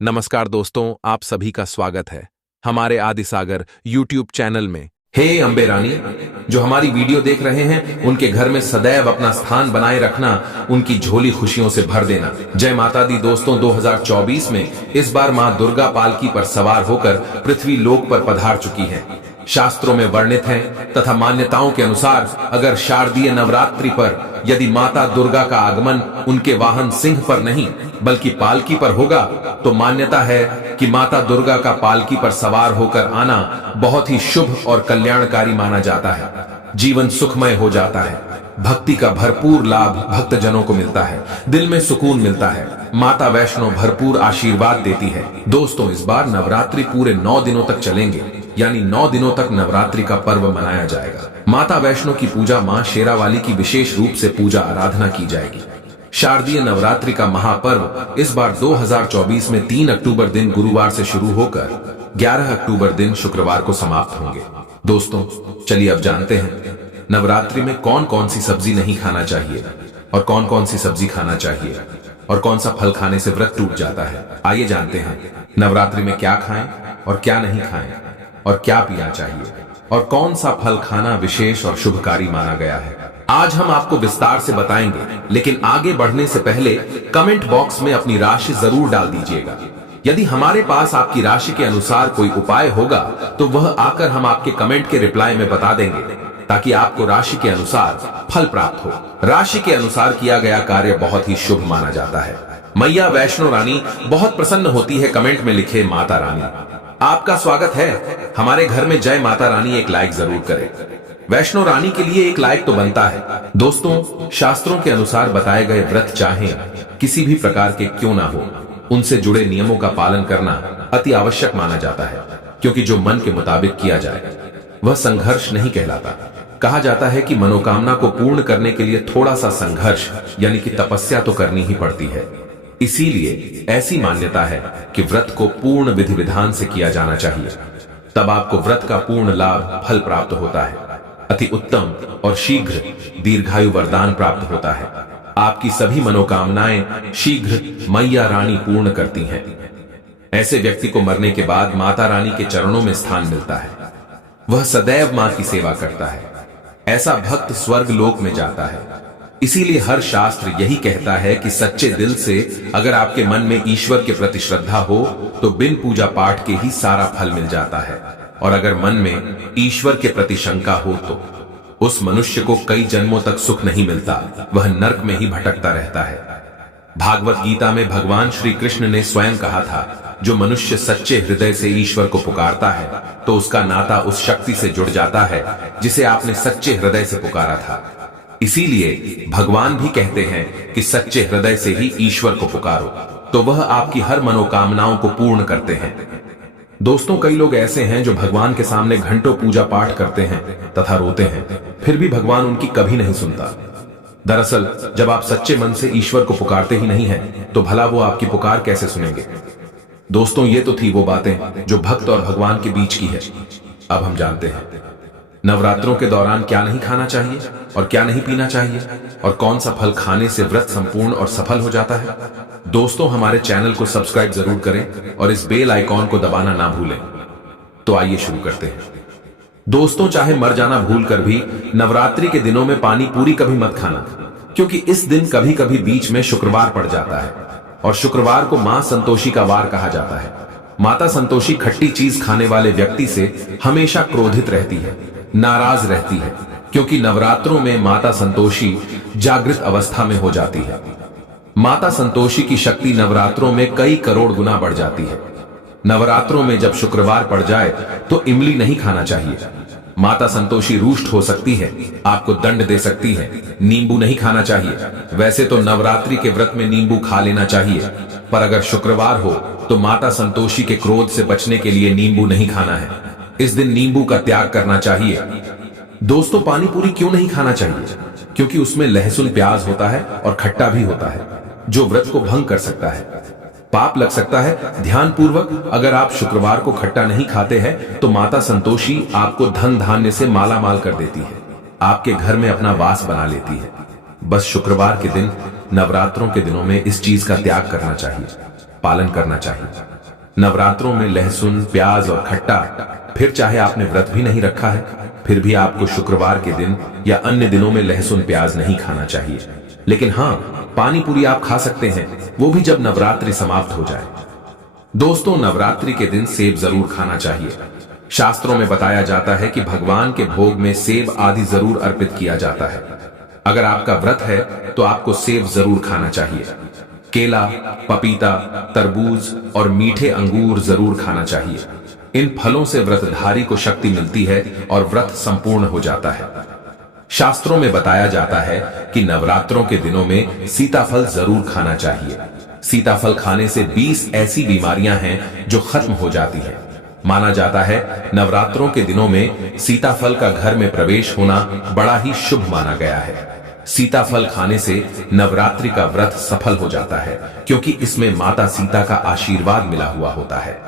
नमस्कार दोस्तों, आप सभी का स्वागत है हमारे आदिसागर यूट्यूब चैनल में। हे अम्बे रानी, जो हमारी वीडियो देख रहे हैं उनके घर में सदैव अपना स्थान बनाए रखना, उनकी झोली खुशियों से भर देना। जय माता दी। दोस्तों, 2024 में इस बार मां दुर्गा पालकी पर सवार होकर पृथ्वी लोक पर पधार चुकी है। शास्त्रों में वर्णित है तथा मान्यताओं के अनुसार अगर शारदीय नवरात्रि पर यदि माता दुर्गा का आगमन उनके वाहन सिंह पर नहीं बल्कि पालकी पर होगा तो मान्यता है कि माता दुर्गा का पालकी पर सवार होकर आना बहुत ही शुभ और कल्याणकारी माना जाता है। जीवन सुखमय हो जाता है, भक्ति का भरपूर लाभ भक्तजनों को मिलता है, दिल में सुकून मिलता है, माता वैष्णो भरपूर आशीर्वाद देती है। दोस्तों, इस बार नवरात्रि पूरे 9 दिनों तक चलेंगे, यानी 9 दिनों तक नवरात्रि का पर्व मनाया जाएगा। माता वैष्णो की पूजा मां शेरावाली की विशेष रूप से पूजा आराधना की जाएगी। शारदीय नवरात्रि का महापर्व इस बार 2024 में 3 अक्टूबर दिन गुरुवार से शुरू होकर 11 अक्टूबर दिन शुक्रवार को समाप्त होंगे। दोस्तों, चलिए अब जानते हैं नवरात्रि में कौन कौन सी सब्जी नहीं खाना चाहिए और कौन कौन सी सब्जी खाना चाहिए और कौन सा फल खाने से व्रत टूट जाता है। आइए जानते हैं नवरात्रि में क्या खाएं और क्या नहीं खाएं और क्या पीना चाहिए और कौन सा फल खाना विशेष और शुभकारी माना गया है। आज हम आपको विस्तार से बताएंगे, लेकिन आगे बढ़ने से पहले कमेंट बॉक्स में अपनी राशि जरूर डाल दीजिएगा। यदि हमारे पास आपकी राशि के अनुसार कोई उपाय होगा तो वह आकर हम आपके कमेंट के रिप्लाई में बता देंगे, ताकि आपको राशि के अनुसार फल प्राप्त हो। राशि के अनुसार किया गया कार्य बहुत ही शुभ माना जाता है। मैया वैष्णो रानी बहुत प्रसन्न होती है कमेंट में लिखे माता रानी। आपका स्वागत है हमारे घर में। जय माता रानी एक लाइक जरूर करें। वैष्णो रानी के लिए एक लाइक तो बनता है। दोस्तों, शास्त्रों के अनुसार बताए गए व्रत चाहे किसी भी प्रकार के क्यों ना हो, उनसे जुड़े नियमों का पालन करना अति आवश्यक माना जाता है, क्योंकि जो मन के मुताबिक किया जाए वह संघर्ष नहीं कहलाता। कहा जाता है कि मनोकामना को पूर्ण करने के लिए थोड़ा सा संघर्ष यानी कि तपस्या तो करनी ही पड़ती है। इसीलिए ऐसी मान्यता है कि व्रत को पूर्ण विधि विधान से किया जाना चाहिए, तब आपको व्रत का पूर्ण लाभ फल प्राप्त होता है। अति उत्तम और शीघ्र दीर्घायु वरदान प्राप्त होता है। आपकी सभी मनोकामनाएं शीघ्र मैया रानी पूर्ण करती हैं। ऐसे व्यक्ति को मरने के बाद माता रानी के चरणों में स्थान मिलता है। वह सदैव मां की सेवा करता है। ऐसा भक्त स्वर्ग लोक में जाता है। इसीलिए हर शास्त्र यही कहता है कि सच्चे दिल से अगर आपके मन में ईश्वर के प्रति श्रद्धा हो तो बिन पूजा पाठ के ही सारा फल मिल जाता है, और अगर मन में ईश्वर के प्रति शंका हो तो उस मनुष्य को कई जन्मों तक सुख नहीं मिलता, वह नरक में ही भटकता रहता है। भागवत गीता में भगवान श्री कृष्ण ने स्वयं कहा था, जो मनुष्य सच्चे हृदय से ईश्वर को पुकारता है तो उसका नाता उस शक्ति से जुड़ जाता है जिसे आपने सच्चे हृदय से पुकारा था। इसीलिए भगवान भी कहते हैं कि सच्चे हृदय से ही ईश्वर को पुकारो तो वह आपकी हर मनोकामनाओं को पूर्ण करते हैं। दोस्तों, कई लोग ऐसे हैं जो भगवान के सामने घंटों पूजा पाठ करते हैं तथा रोते हैं, फिर भी भगवान उनकी कभी नहीं सुनता। दरअसल जब आप सच्चे मन से ईश्वर को पुकारते ही नहीं हैं, तो भला वो आपकी पुकार कैसे सुनेंगे। दोस्तों, ये तो थी वो बातें जो भक्त और भगवान के बीच की है। अब हम जानते हैं नवरात्रों के दौरान क्या नहीं खाना चाहिए और क्या नहीं पीना चाहिए और कौन सा फल खाने से व्रत संपूर्ण और सफल हो जाता है। दोस्तों, हमारे चैनल को सब्सक्राइब जरूर करें और इस बेल आइकॉन को दबाना ना भूलें। तो आइए शुरू करते हैं। दोस्तों, चाहे मर जाना भूल कर भी नवरात्रि के दिनों में पानी पूरी कभी मत खाना, क्योंकि इस दिन कभी कभी बीच में शुक्रवार पड़ जाता है और शुक्रवार को मां संतोषी का वार कहा जाता है। माता संतोषी खट्टी चीज खाने वाले व्यक्ति से हमेशा क्रोधित रहती है, नाराज रहती है, क्योंकि नवरात्रों में माता संतोषी जागृत अवस्था में हो जाती है। माता संतोषी की शक्ति नवरात्रों में कई करोड़ गुना बढ़ जाती है। नवरात्रों में जब शुक्रवार पड़ जाए तो इमली नहीं खाना चाहिए। माता संतोषी रुष्ट हो सकती है, आपको दंड दे सकती है। नींबू नहीं खाना चाहिए। वैसे तो नवरात्रि के व्रत में नींबू खा लेना चाहिए, पर अगर शुक्रवार हो तो माता संतोषी के क्रोध से बचने के लिए नींबू नहीं खाना है। इस दिन नींबू का त्याग करना चाहिए। दोस्तों, पानी पूरी क्यों नहीं खाना चाहिए? क्योंकि उसमें लहसुन प्याज होता है और खट्टा भी होता है, जो व्रत को भंग कर सकता है, पाप लग सकता है। ध्यान पूर्वक अगर आप शुक्रवार को खट्टा नहीं खाते हैं तो माता संतोषी आपको धन धान्य से माला माल कर देती है, आपके घर में अपना वास बना लेती है। बस शुक्रवार के दिन नवरात्रों के दिनों में इस चीज का त्याग करना चाहिए। पालन करना चाहिए। नवरात्रों में लहसुन, प्याज और खट्टा, फिर चाहे आपने व्रत भी नहीं रखा है, फिर भी आपको शुक्रवार के दिन या अन्य दिनों में लहसुन प्याज नहीं खाना चाहिए। लेकिन हाँ, पानी पूरी आप खा सकते हैं, वो भी जब नवरात्रि समाप्त हो जाए। दोस्तों, नवरात्रि के दिन सेब जरूर खाना चाहिए। शास्त्रों में बताया जाता है कि भगवान के भोग में सेब आदि जरूर अर्पित किया जाता है। अगर आपका व्रत है तो आपको सेब जरूर खाना चाहिए। केला, पपीता, तरबूज और मीठे अंगूर जरूर खाना चाहिए। इन फलों से व्रतधारी को शक्ति मिलती है और व्रत संपूर्ण हो जाता है। शास्त्रों में बताया जाता है कि नवरात्रों के दिनों में सीताफल जरूर खाना चाहिए। सीताफल खाने से 20 ऐसी बीमारियां हैं जो खत्म हो जाती हैं। माना जाता है नवरात्रों के दिनों में सीताफल का घर में प्रवेश होना बड़ा ही शुभ माना गया है। सीताफल खाने से नवरात्रि का व्रत सफल हो जाता है, क्योंकि इसमें माता सीता का आशीर्वाद मिला हुआ होता है।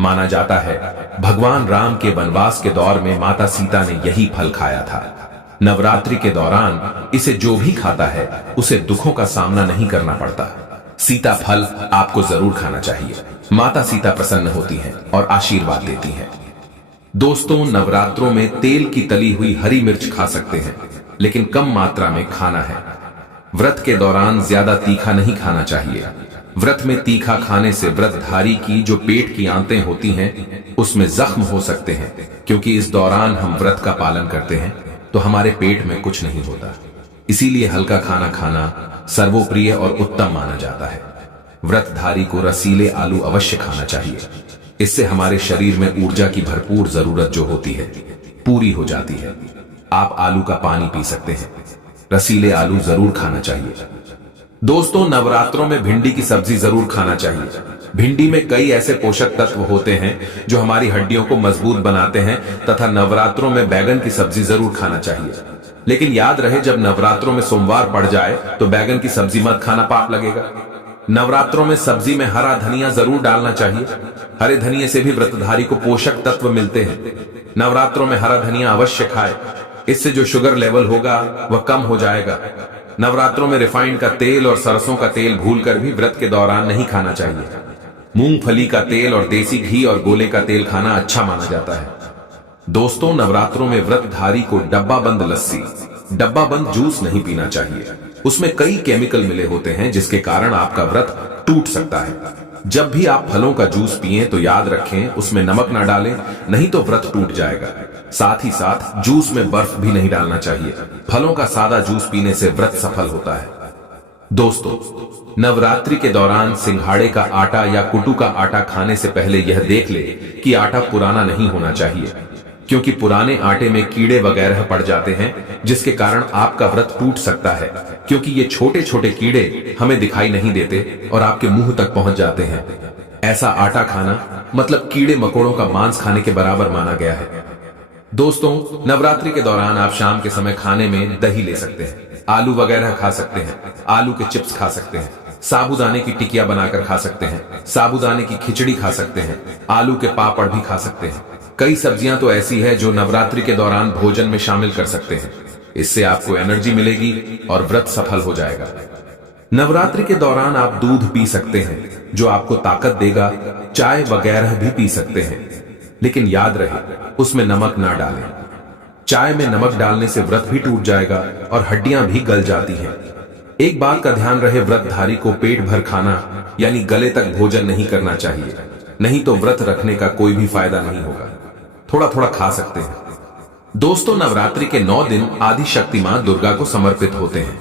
माना जाता है भगवान राम के वनवास के दौर में माता सीता ने यही फल खाया था। नवरात्रि के दौरान इसे जो भी खाता है उसे दुखों का सामना नहीं करना पड़ता। सीताफल आपको जरूर खाना चाहिए। माता सीता प्रसन्न होती हैं और आशीर्वाद देती हैं। दोस्तों, नवरात्रों में तेल की तली हुई हरी मिर्च खा सकते हैं, लेकिन कम मात्रा में खाना है। व्रत के दौरान ज्यादा तीखा नहीं खाना चाहिए। व्रत में तीखा खाने से व्रतधारी की जो पेट की आंतें होती हैं उसमें जख्म हो सकते हैं। क्योंकि इस दौरान हम व्रत का पालन करते हैं तो हमारे पेट में कुछ नहीं होता। इसीलिए हल्का खाना खाना सर्वोप्रिय और उत्तम माना जाता है। व्रतधारी को रसीले आलू अवश्य खाना चाहिए। इससे हमारे शरीर में ऊर्जा की भरपूर जरूरत जो होती है पूरी हो जाती है। आप आलू का पानी पी सकते हैं। रसीले आलू जरूर खाना चाहिए। दोस्तों, नवरात्रों में भिंडी की सब्जी जरूर खाना चाहिए। भिंडी में कई ऐसे पोषक तत्व होते हैं जो हमारी हड्डियों को मजबूत बनाते हैं तथा नवरात्रों में बैगन की सब्जी जरूर खाना चाहिए। लेकिन याद रहे, जब नवरात्रों में सोमवार पड़ जाए तो बैगन की सब्जी मत खाना, पाप लगेगा। नवरात्रों में सब्जी में हरा धनिया जरूर डालना चाहिए। हरे धनिये से भी व्रतधारी को पोषक तत्व मिलते हैं। नवरात्रों में हरा धनिया अवश्य खाए, इससे जो शुगर लेवल होगा वह कम हो जाएगा। नवरात्रों में रिफाइंड का तेल और सरसों का तेल भूलकर भी व्रत के दौरान नहीं खाना चाहिए। मूंगफली का तेल और देसी घी और गोले का तेल खाना अच्छा माना जाता है। दोस्तों, नवरात्रों में व्रतधारी को डब्बा बंद लस्सी, डब्बा बंद जूस नहीं पीना चाहिए। उसमें कई केमिकल मिले होते हैं जिसके कारण आपका व्रत टूट सकता है। जब भी आप फलों का जूस पिएं तो याद रखें उसमें नमक ना डालें, नहीं तो व्रत टूट जाएगा। साथ ही साथ जूस में बर्फ भी नहीं डालना चाहिए। फलों का सादा जूस पीने से व्रत सफल होता है। दोस्तों, नवरात्रि के दौरान सिंघाड़े का आटा या कुटू का आटा खाने से पहले यह देख ले कि आटा पुराना नहीं होना चाहिए, क्योंकि पुराने आटे में कीड़े वगैरह पड़ जाते हैं जिसके कारण आपका व्रत टूट सकता है। क्योंकि ये छोटे छोटे कीड़े हमें दिखाई नहीं देते और आपके मुंह तक पहुंच जाते हैं। ऐसा आटा खाना मतलब कीड़े मकोड़ों का मांस खाने के बराबर माना गया है। दोस्तों, नवरात्रि के दौरान आप शाम के समय खाने में दही ले सकते हैं, आलू वगैरह खा सकते हैं, आलू के चिप्स खा सकते हैं, साबूदाने की टिकिया बनाकर खा सकते हैं, साबूदाने की खिचड़ी खा सकते हैं, आलू के पापड़ भी खा सकते हैं। कई सब्जियां तो ऐसी है जो नवरात्रि के दौरान भोजन में शामिल कर सकते हैं। इससे आपको एनर्जी मिलेगी और व्रत सफल हो जाएगा। नवरात्रि के दौरान आप दूध पी सकते हैं जो आपको ताकत देगा। चाय वगैरह भी पी सकते हैं, लेकिन याद रहे उसमें नमक ना डालें। चाय में नमक डालने से व्रत भी टूट जाएगा और हड्डियां भी गल जाती हैं। एक बात का ध्यान रहे, व्रतधारी को पेट भर खाना यानी गले तक भोजन नहीं करना चाहिए, नहीं तो व्रत रखने का कोई भी फायदा नहीं होगा। थोड़ा थोड़ा खा सकते हैं। दोस्तों, नवरात्रि के 9 दिन आदि शक्ति मां दुर्गा को समर्पित होते हैं।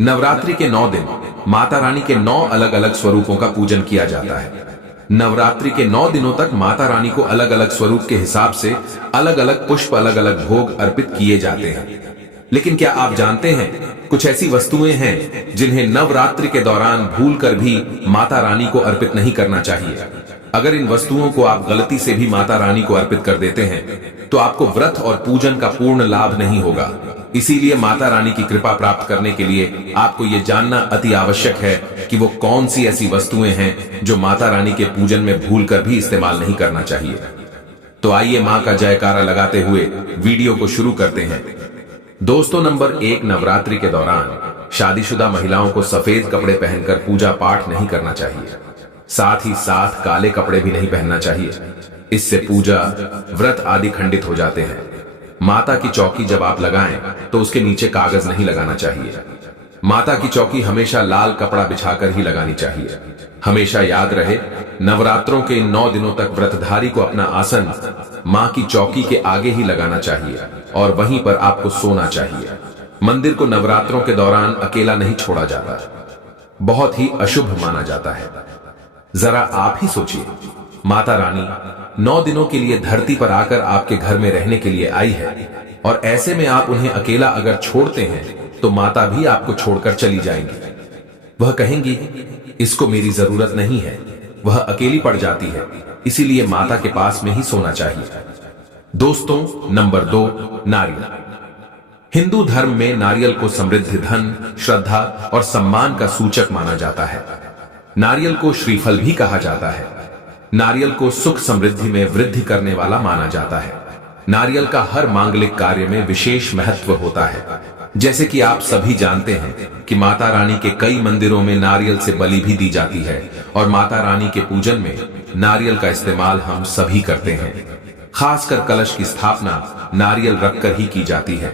नवरात्रि के 9 दिन माता रानी के 9 अलग अलग स्वरूपों का पूजन किया जाता है। नवरात्रि के 9 दिनों तक माता रानी को अलग अलग स्वरूप के हिसाब से अलग अलग पुष्प, अलग अलग भोग अर्पित किए जाते हैं। लेकिन क्या आप जानते हैं कुछ ऐसी वस्तुएं हैं जिन्हें नवरात्रि के दौरान भूलकर भी माता रानी को अर्पित नहीं करना चाहिए। अगर इन वस्तुओं को आप गलती से भी माता रानी को अर्पित कर देते हैं तो आपको व्रत और पूजन का पूर्ण लाभ नहीं होगा। इसीलिए माता रानी की कृपा प्राप्त करने के लिए आपको ये जानना अति आवश्यक है कि वो कौन सी ऐसी वस्तुएं हैं जो माता रानी के पूजन में भूलकर भी इस्तेमाल नहीं करना चाहिए। तो आइए मां का जयकारा लगाते हुए वीडियो को शुरू करते हैं। दोस्तों, नंबर 1, नवरात्रि के दौरान शादीशुदा महिलाओं को सफेद कपड़े पहनकर पूजा पाठ नहीं करना चाहिए। साथ ही साथ काले कपड़े भी नहीं पहनना चाहिए। इससे पूजा, व्रत आदि खंडित हो जाते हैं। माता की चौकी जब आप लगाएं तो उसके नीचे कागज नहीं लगाना चाहिए। माता की चौकी हमेशा लाल कपड़ा बिछाकर ही लगानी चाहिए। हमेशा याद रहे, नवरात्रों के इन 9 दिनों तक व्रतधारी को अपना आसन मां की चौकी के आगे ही लगाना चाहिए और वहीं पर आपको सोना चाहिए। मंदिर को नवरात्रों के दौरान अकेला नहीं छोड़ा जाता, बहुत ही अशुभ माना जाता है। जरा आप ही सोचिए, माता रानी 9 दिनों के लिए धरती पर आकर आपके घर में रहने के लिए आई है और ऐसे में आप उन्हें अकेला अगर छोड़ते हैं तो माता भी आपको छोड़कर चली जाएंगी। वह कहेंगी, इसको मेरी जरूरत नहीं है। वह अकेली पड़ जाती है, इसीलिए माता के पास में ही सोना चाहिए। दोस्तों, नंबर 2, नारियल। हिंदू धर्म में नारियल को समृद्धि, धन, श्रद्धा और सम्मान का सूचक माना जाता है। नारियल को श्रीफल भी कहा जाता है। नारियल को सुख समृद्धि में वृद्धि करने वाला माना जाता है। नारियल का हर मांगलिक कार्य में विशेष महत्व होता है। जैसे कि आप सभी जानते हैं कि माता रानी के कई मंदिरों में नारियल से बलि भी दी जाती है और माता रानी के पूजन में नारियल का इस्तेमाल हम सभी करते हैं। खासकर कलश की स्थापना नारियल रखकर ही की जाती है।